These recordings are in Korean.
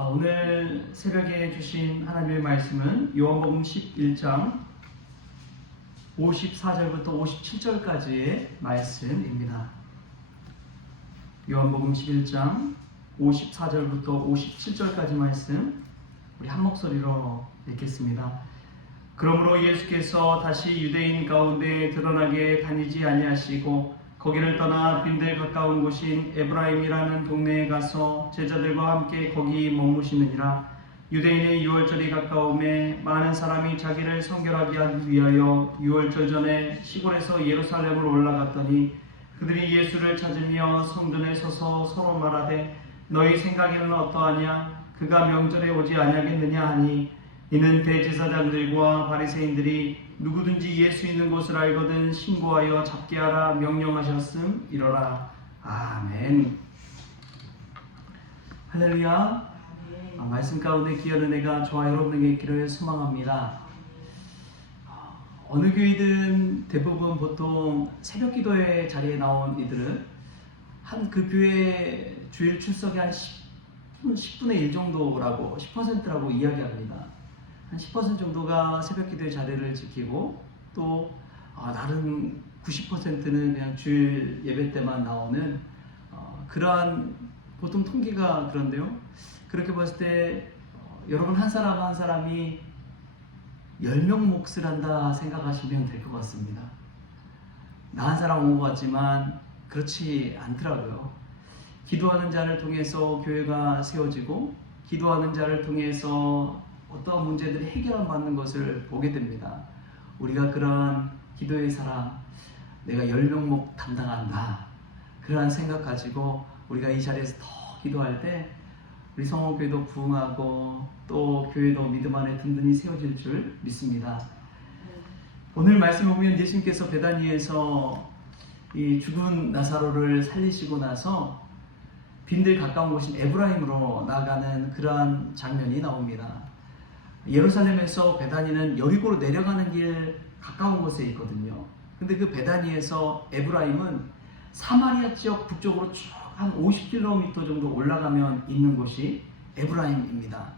오늘 새벽에 주신 하나님의 말씀은 요한복음 11장 54절부터 57절까지의 말씀입니다. 요한복음 11장 54절부터 57절까지 말씀 우리 한 목소리로 읽겠습니다. 그러므로 예수께서 다시 유대인 가운데 드러나게 다니지 아니하시고 거기를 떠나 빈들 가까운 곳인 에브라임이라는 동네에 가서 제자들과 함께 거기 머무시느니라. 유대인의 유월절이 가까움에 많은 사람이 자기를 성결하게 하기 위하여 유월절 전에 시골에서 예루살렘으로 올라갔더니 그들이 예수를 찾으며 성전에 서서 서로 말하되 너희 생각에는 어떠하냐? 그가 명절에 오지 아니하겠느냐 하니 이는 대제사장들과 바리새인들이 누구든지 예수 있는 곳을 알거든 신고하여 잡게 하라 명령하셨음 이러라. 아멘. 할렐루야. 말씀 가운데 귀한 은혜가 저와 여러분에게 있기를 소망합니다. 어느 교회든 대부분 보통 새벽 기도회 자리에 나온 이들은 한 그 교회 주일 출석이 한 10분의 1 정도라고 10%라고 이야기합니다. 한 10% 정도가 새벽 기도의 자리를 지키고 또 다른 90%는 그냥 주일 예배 때만 나오는 그러한 보통 통계가 그런데요. 그렇게 봤을 때 여러분 한 사람 한 사람이 10명 몫을 한다 생각하시면 될 것 같습니다. 나 한 사람 온 것 같지만 그렇지 않더라고요. 기도하는 자를 통해서 교회가 세워지고 기도하는 자를 통해서 어떠한 문제들이 해결받는 것을 보게 됩니다. 우리가 그러한 기도의 사람, 내가 10명 목 담당한다, 그러한 생각 가지고 우리가 이 자리에서 더 기도할 때 우리 성원교회도 부흥하고 또 교회도 믿음 안에 든든히 세워질 줄 믿습니다. 오늘 말씀을 보면 예수님께서 베다니에서 이 죽은 나사로를 살리시고 나서 빈들 가까운 곳인 에브라임으로 나가는 그러한 장면이 나옵니다. 예루살렘에서 베다니는 여리고로 내려가는 길 가까운 곳에 있거든요. 근데 그 베다니에서 에브라임은 사마리아 지역 북쪽으로 쭉 한 50km 정도 올라가면 있는 곳이 에브라임입니다.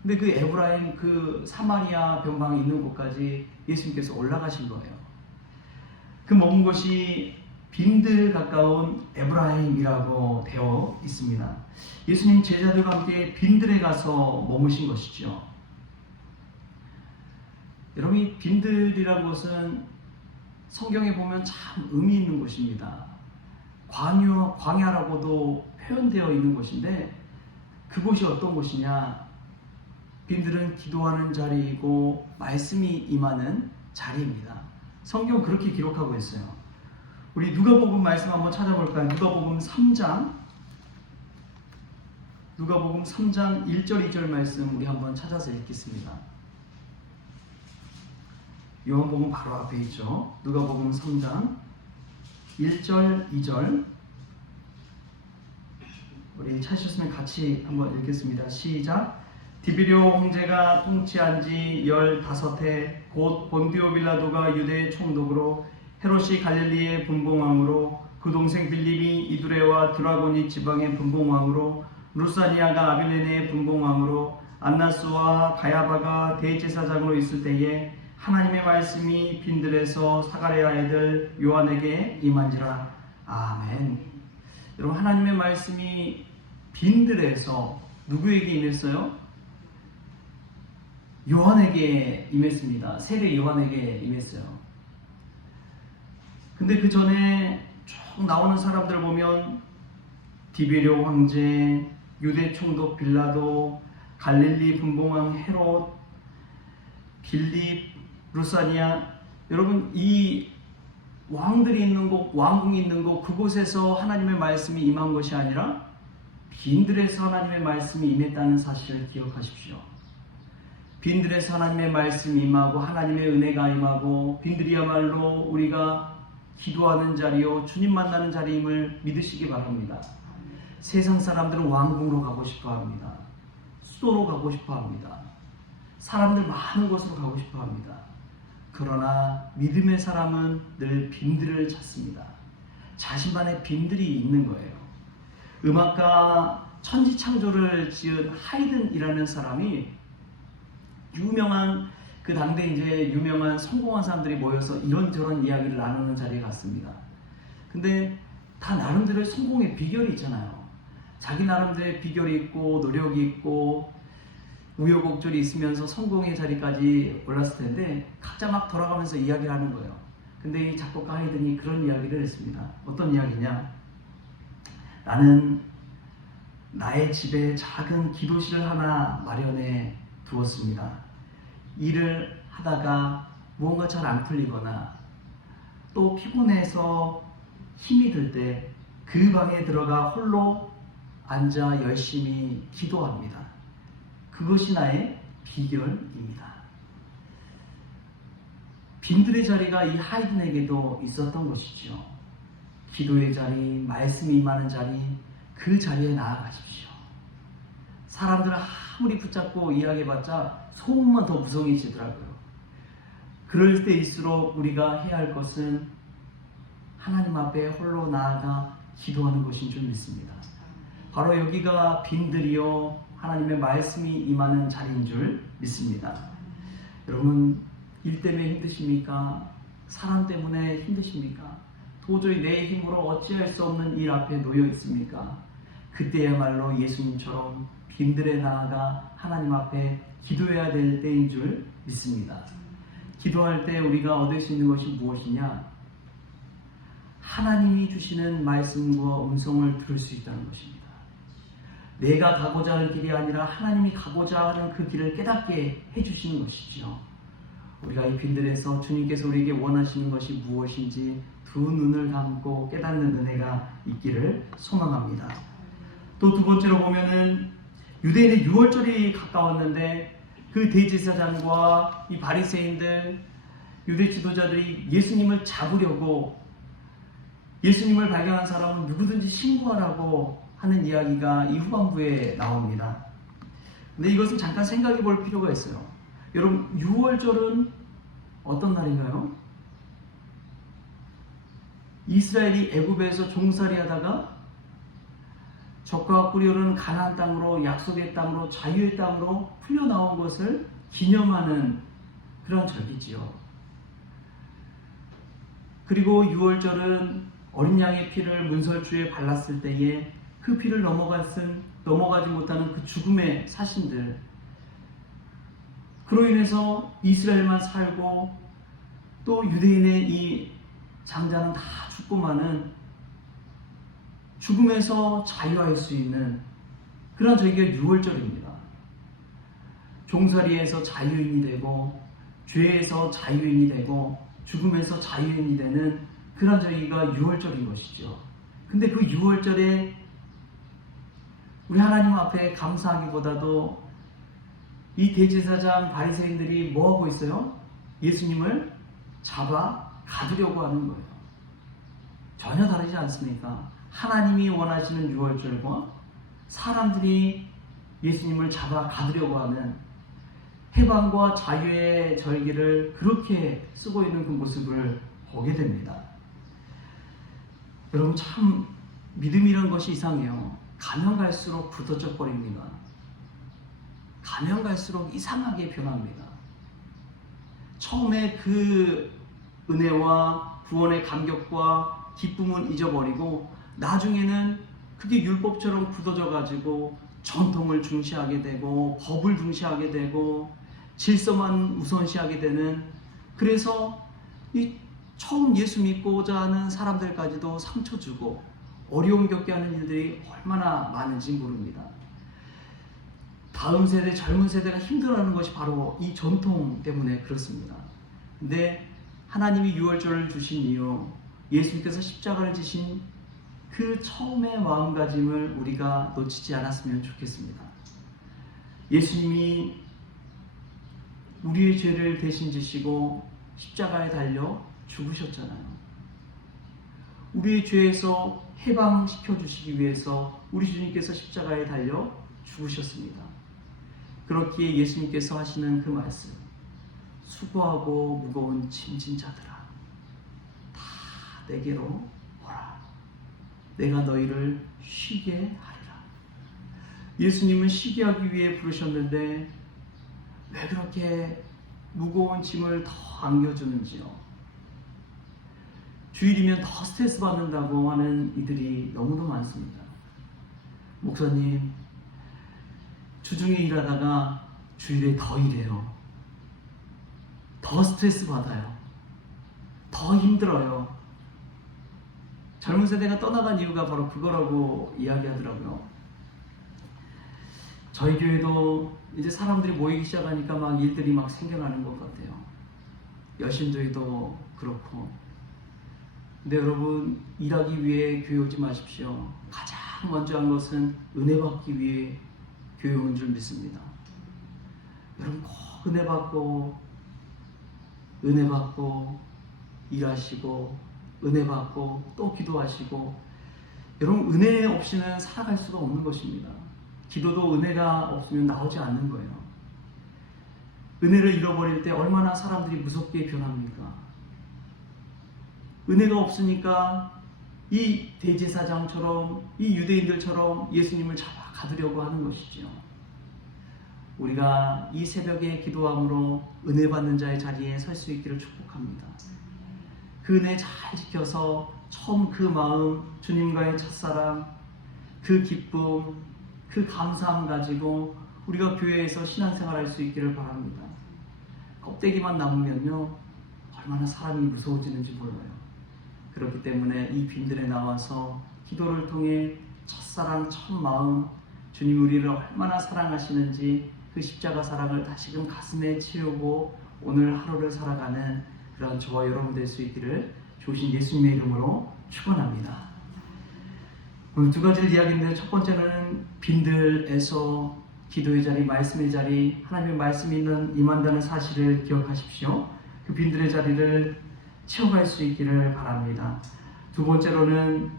근데 그 에브라임 그 사마리아 변방에 있는 곳까지 예수님께서 올라가신 거예요. 그 머문 곳이 빈들 가까운 에브라임이라고 되어 있습니다. 예수님 제자들과 함께 빈들에 가서 머무신 것이죠. 여러분, 이 빈들이라는 것은 성경에 보면 참 의미 있는 곳입니다. 광야라고도 표현되어 있는 곳인데 그곳이 어떤 곳이냐? 빈들은 기도하는 자리이고 말씀이 임하는 자리입니다. 성경 그렇게 기록하고 있어요. 우리 누가복음 말씀 한번 찾아볼까요? 누가복음 3장 1절 2절 말씀 우리 한번 찾아서 읽겠습니다. 요한복음 바로 앞에 있죠. 누가복음 3장 1절 2절 우리 찾으셨으면 같이 한번 읽겠습니다. 시작. 디비리오 황제가 통치한 지 15해 곧 본디오 빌라도가 유대의 총독으로 헤롯이 갈릴리의 분봉왕으로 그 동생 빌립이 이두레와 드라고니 지방의 분봉왕으로 루사니아가 아빌레네의 분봉왕으로 안나스와 가야바가 대제사장으로 있을 때에 하나님의 말씀이 빈들에서 사가랴 아들 요한에게 임한지라. 아멘. 여러분, 하나님의 말씀이 빈들에서 누구에게 임했어요? 요한에게 임했습니다. 세례 요한에게 임했어요. 근데 그 전에 쭉 나오는 사람들 보면 디베리오 황제, 유대 총독 빌라도, 갈릴리 분봉왕 헤롯, 빌립, 루사니아, 여러분 이 왕들이 있는 곳, 왕궁이 있는 곳, 그곳에서 하나님의 말씀이 임한 것이 아니라 빈들에서 하나님의 말씀이 임했다는 사실을 기억하십시오. 빈들에서 하나님의 말씀이 임하고 하나님의 은혜가 임하고 빈들이야말로 우리가 기도하는 자리요 주님 만나는 자리임을 믿으시기 바랍니다. 세상 사람들은 왕궁으로 가고 싶어 합니다. 수도로 가고 싶어 합니다. 사람들 많은 곳으로 가고 싶어 합니다. 그러나 믿음의 사람은 늘 빈들을 찾습니다. 자신만의 빈들이 있는 거예요. 음악가 천지창조를 지은 하이든이라는 사람이 유명한 그 당대 이제 유명한 성공한 사람들이 모여서 이런저런 이야기를 나누는 자리에 갔습니다. 근데 다 나름대로 성공의 비결이 있잖아요. 자기 나름대로의 비결이 있고 노력이 있고 우여곡절이 있으면서 성공의 자리까지 올랐을 텐데 각자 막 돌아가면서 이야기를 하는 거예요. 근데 이 작곡가 하이든이 그런 이야기를 했습니다. 어떤 이야기냐? 나는 나의 집에 작은 기도실을 하나 마련해 두었습니다. 일을 하다가 무언가 잘 안 풀리거나 또 피곤해서 힘이 들 때 그 방에 들어가 홀로 앉아 열심히 기도합니다. 그것이 나의 비결입니다. 빈들의 자리가 이 하이든에게도 있었던 것이죠. 기도의 자리, 말씀이 임하는 자리, 그 자리에 나아가십시오. 사람들은 아무리 붙잡고 이야기해봤자 소문만 더 무성해지더라고요. 그럴 때일수록 우리가 해야 할 것은 하나님 앞에 홀로 나아가 기도하는 것인 줄 믿습니다. 바로 여기가 빈들이요 하나님의 말씀이 임하는 자리인 줄 믿습니다. 여러분, 일 때문에 힘드십니까? 사람 때문에 힘드십니까? 도저히 내 힘으로 어찌할 수 없는 일 앞에 놓여 있습니까? 그때야말로 예수님처럼 빈들에 나아가 하나님 앞에 기도해야 될 때인 줄 믿습니다. 기도할 때 우리가 얻을 수 있는 것이 무엇이냐? 하나님이 주시는 말씀과 음성을 들을 수 있다는 것입니다. 내가 가고자 하는 길이 아니라 하나님이 가고자 하는 그 길을 깨닫게 해주시는 것이죠. 우리가 이 빈들에서 주님께서 우리에게 원하시는 것이 무엇인지 두 눈을 감고 깨닫는 은혜가 있기를 소망합니다. 또 두 번째로 보면은 유대인의 유월절이 가까웠는데 그 대제사장과 이 바리새인들, 유대 지도자들이 예수님을 잡으려고 예수님을 발견한 사람은 누구든지 신고하라고 하는 이야기가 이 후반부에 나옵니다. 근데 이것은 잠깐 생각해 볼 필요가 있어요. 여러분, 유월절은 어떤 날인가요? 이스라엘이 애굽에서 종살이 하다가 적과 꿀이 가나안 땅으로, 약속의 땅으로, 자유의 땅으로 풀려나온 것을 기념하는 그런 절기지요. 그리고 유월절은 어린 양의 피를 문설주에 발랐을 때에 그 피를 넘어가지 못하는 그 죽음의 사신들, 그로 인해서 이스라엘만 살고 또 유대인의 이 장자는 다 죽고만은 죽음에서 자유할 수 있는 그런 절기가 유월절입니다. 종살이에서 자유인이 되고 죄에서 자유인이 되고 죽음에서 자유인이 되는 그런 절기가 유월절인 것이죠. 근데 그 유월절에 우리 하나님 앞에 감사하기보다도 이 대제사장 바리새인들이 뭐 하고 있어요? 예수님을 잡아 가두려고 하는 거예요. 전혀 다르지 않습니까? 하나님이 원하시는 유월절과 사람들이 예수님을 잡아 가두려고 하는 해방과 자유의 절기를 그렇게 쓰고 있는 그 모습을 보게 됩니다. 여러분, 참 믿음이란 것이 이상해요. 가면 갈수록 굳어져 버립니다. 가면 갈수록 이상하게 변합니다. 처음에 그 은혜와 구원의 감격과 기쁨은 잊어버리고 나중에는 그게 율법처럼 굳어져 가지고 전통을 중시하게 되고 법을 중시하게 되고 질서만 우선시하게 되는, 그래서 이 처음 예수 믿고자 하는 사람들까지도 상처 주고 어려움 겪게 하는 일들이 얼마나 많은지 모릅니다. 다음 세대, 젊은 세대가 힘들어하는 것이 바로 이 전통 때문에 그렇습니다. 근데 하나님이 유월절을 주신 이유, 예수님께서 십자가를 지신 그 처음의 마음가짐을 우리가 놓치지 않았으면 좋겠습니다. 예수님이 우리의 죄를 대신 지시고 십자가에 달려 죽으셨잖아요. 우리의 죄에서 해방시켜 주시기 위해서 우리 주님께서 십자가에 달려 죽으셨습니다. 그렇기에 예수님께서 하시는 그 말씀, 수고하고 무거운 짐진 자들아 다 내게로 오라, 내가 너희를 쉬게 하리라. 예수님은 쉬게 하기 위해 부르셨는데 왜 그렇게 무거운 짐을 더 안겨주는지요. 주일이면 더 스트레스 받는다고 하는 이들이 너무도 많습니다. 목사님, 주중에 일하다가 주일에 더 일해요. 더 스트레스 받아요. 더 힘들어요. 젊은 세대가 떠나간 이유가 바로 그거라고 이야기하더라고요. 저희 교회도 이제 사람들이 모이기 시작하니까 막 일들이 막 생겨나는 것 같아요. 여신도에도 그렇고. 근데 여러분, 일하기 위해 교회 오지 마십시오. 가장 먼저 한 것은 은혜 받기 위해 교회 오는 줄 믿습니다. 여러분 꼭 은혜 받고 일하시고 은혜 받고 또 기도하시고, 여러분 은혜 없이는 살아갈 수가 없는 것입니다. 기도도 은혜가 없으면 나오지 않는 거예요. 은혜를 잃어버릴 때 얼마나 사람들이 무섭게 변합니까? 은혜가 없으니까 이 대제사장처럼, 이 유대인들처럼 예수님을 잡아 가두려고 하는 것이죠. 우리가 이 새벽에 기도함으로 은혜 받는 자의 자리에 설 수 있기를 축복합니다. 그 은혜 잘 지켜서 처음 그 마음, 주님과의 첫사랑, 그 기쁨, 그 감사함 가지고 우리가 교회에서 신앙생활할 수 있기를 바랍니다. 껍데기만 남으면요, 얼마나 사람이 무서워지는지 몰라요. 그렇기 때문에 이 빈들에 나와서 기도를 통해 첫사랑, 첫 마음, 주님 우리를 얼마나 사랑하시는지 그 십자가 사랑을 다시금 가슴에 채우고 오늘 하루를 살아가는 그런 저와 여러분 될 수 있기를 주신 예수님의 이름으로 축원합니다. 오늘 두 가지를 이야기했는데, 첫 번째는 빈들에서 기도의 자리, 말씀의 자리, 하나님의 말씀이 임한다는 사실을 기억하십시오. 그 빈들의 자리를 채워갈 수 있기를 바랍니다. 두 번째로는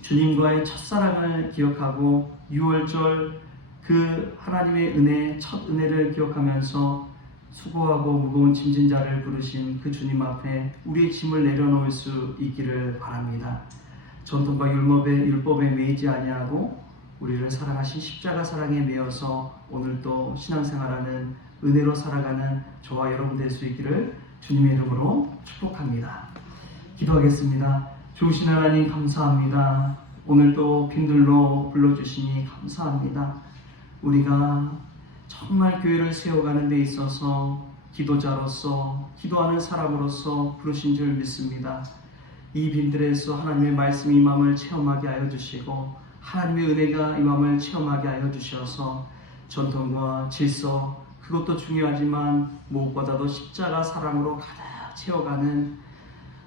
주님과의 첫사랑을 기억하고 6월절 그 하나님의 은혜, 첫 은혜를 기억하면서 수고하고 무거운 짐진 자를 부르신 그 주님 앞에 우리의 짐을 내려놓을 수 있기를 바랍니다. 전통과 율법에 매이지 아니하고 우리를 사랑하신 십자가 사랑에 매여서 오늘도 신앙생활하는 은혜로 살아가는 저와 여러분 될 수 있기를 주님의 이름으로 축복합니다. 기도하겠습니다. 좋으신 하나님 감사합니다. 오늘도 빈들로 불러주시니 감사합니다. 우리가 정말 교회를 세워가는 데 있어서 기도자로서, 기도하는 사람으로서 부르신 줄 믿습니다. 이 빈들에서 하나님의 말씀이 이 마음을 체험하게 하여 주시고 하나님의 은혜가 이 마음을 체험하게 하여 주셔서 전통과 질서, 그것도 중요하지만 무엇보다도 십자가 사랑으로 가득 채워가는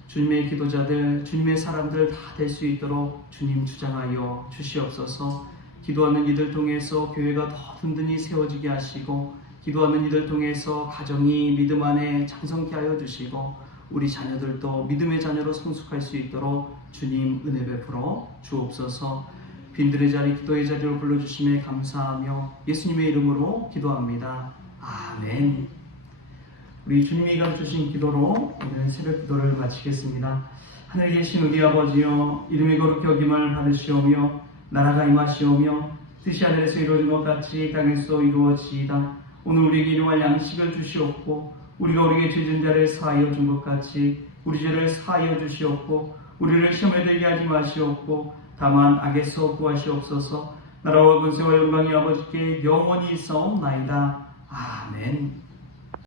주님의 기도자들, 주님의 사람들 다 될 수 있도록 주님 주장하여 주시옵소서. 기도하는 이들 통해서 교회가 더 든든히 세워지게 하시고, 기도하는 이들 통해서 가정이 믿음 안에 장성케 하여 주시고, 우리 자녀들도 믿음의 자녀로 성숙할 수 있도록 주님 은혜 베풀어 주옵소서. 빈들의 자리, 기도의 자리로 불러주심에 감사하며 예수님의 이름으로 기도합니다. 아멘. 우리 주님이 가르쳐주신 기도로 오늘 새벽 기도를 마치겠습니다. 하늘에 계신 우리 아버지여, 이름이 거룩히 여김을 받으시오며 나라가 임하시오며 뜻이 하늘에서 이루어진 것 같이 땅에서 이루어지이다. 오늘 우리에게 일용할 양식을 주시옵고, 우리가 우리에게 죄진 자를 사하여 준 것 같이 우리 죄를 사하여 주시옵고, 우리를 시험에 들게 하지 마시옵고 다만 악에서 구하시옵소서. 나라와 권세와 영광이 아버지께 영원히 있사옵나이다. 아멘.